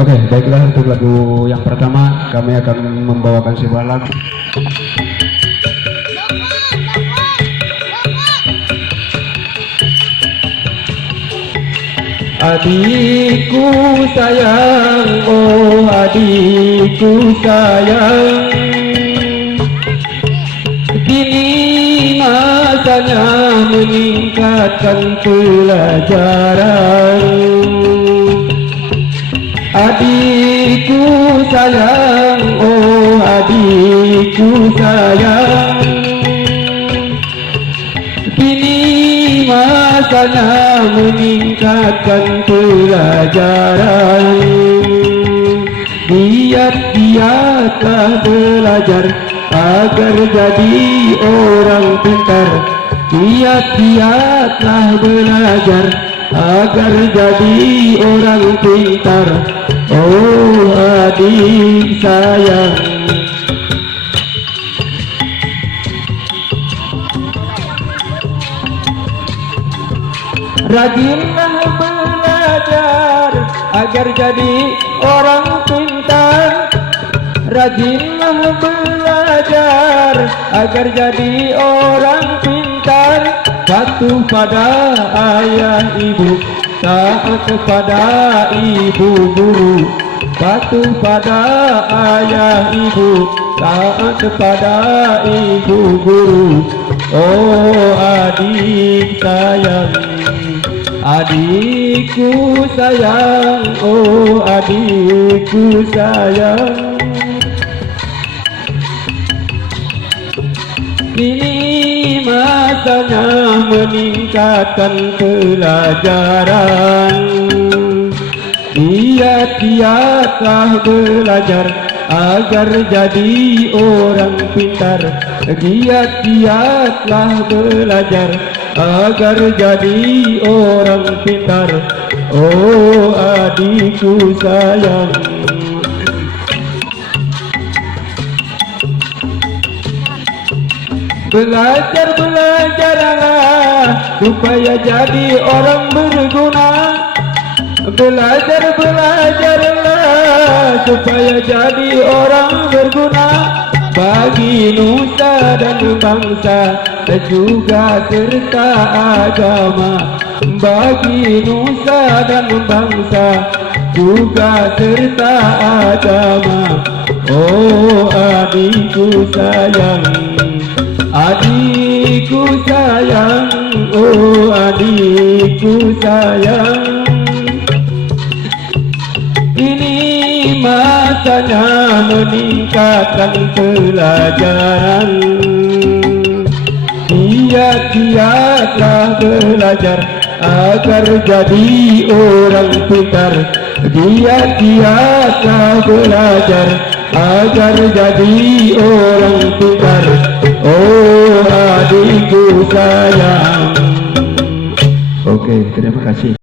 Oke, baiklah, untuk lagu yang pertama kami akan membawakan sebuah lagu. Adikku sayang, oh adikku sayang, kini masanya meningkatkan pelajaran. Adikku sayang, oh adikku sayang, kini masanya meningkatkan pelajaran. Giat-giatlah belajar agar jadi orang pintar. Giat-giatlah belajar agar jadi orang pintar. Oh adik sayang, rajinlah belajar agar jadi orang pintar. Rajinlah belajar agar jadi orang pintar. Patuh pada ayah ibu, taat kepada ibu guru. Patuh pada ayah ibu, taat kepada ibu guru. Oh adik sayang, adikku sayang, oh adikku sayang, kini masanya meningkatkan pelajaran. Giat-giatlah belajar agar jadi orang pintar. Giat-giatlah belajar agar jadi orang pintar. Oh adikku sayang, belajarlah supaya jadi orang berguna. Belajarlah supaya jadi orang berguna bagi nusa dan bangsa dan juga serta agama. Bagi nusa dan bangsa juga serta agama. Oh adikku sayang, adikku sayang, oh adikku sayang, ini masanya meningkatkan pelajaran. Giat-giatlah belajar agar jadi orang pintar. Giat-giatlah belajar agar jadi orang pintar. Oh adikku sayang. Oke, terima kasih.